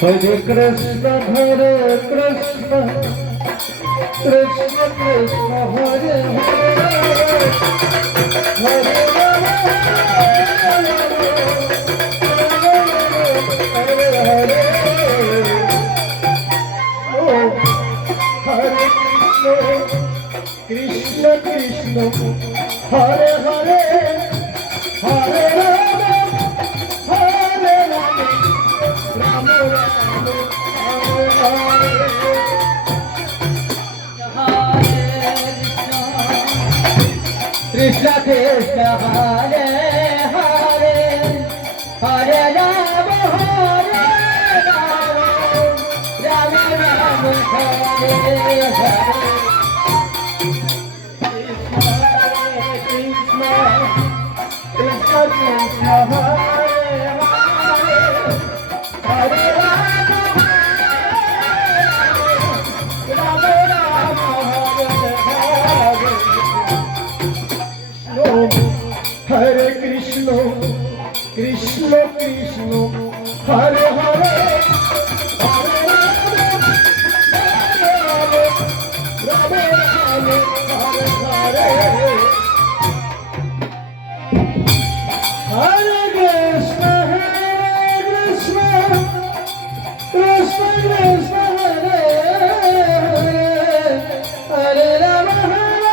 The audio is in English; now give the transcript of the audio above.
Hare Krishna, Hare Krishna, Krishna Krishna, Hare Hare, Hare Rama, Hare Hare, Oh, Hare Krishna, Krishna Krishna, Hare Hare, Hare Rama, Hare Rama, Rama Rama, Hare Hare. Krishna Krishna Hare Hare, Hare Rama Hare Rama, Rama Rama Hare Hare. Krishna Krishna Krishna Hare Hare, Hare Rama Rama Rama Hare Hare. Hare Krishna, Krishna Krishna, Hare Hare, Hare Rama, Hare Rama, Rama Rama, Hare Hare. Hare Krishna, Krishna Krishna, Hare Hare, Hare Rama, Hare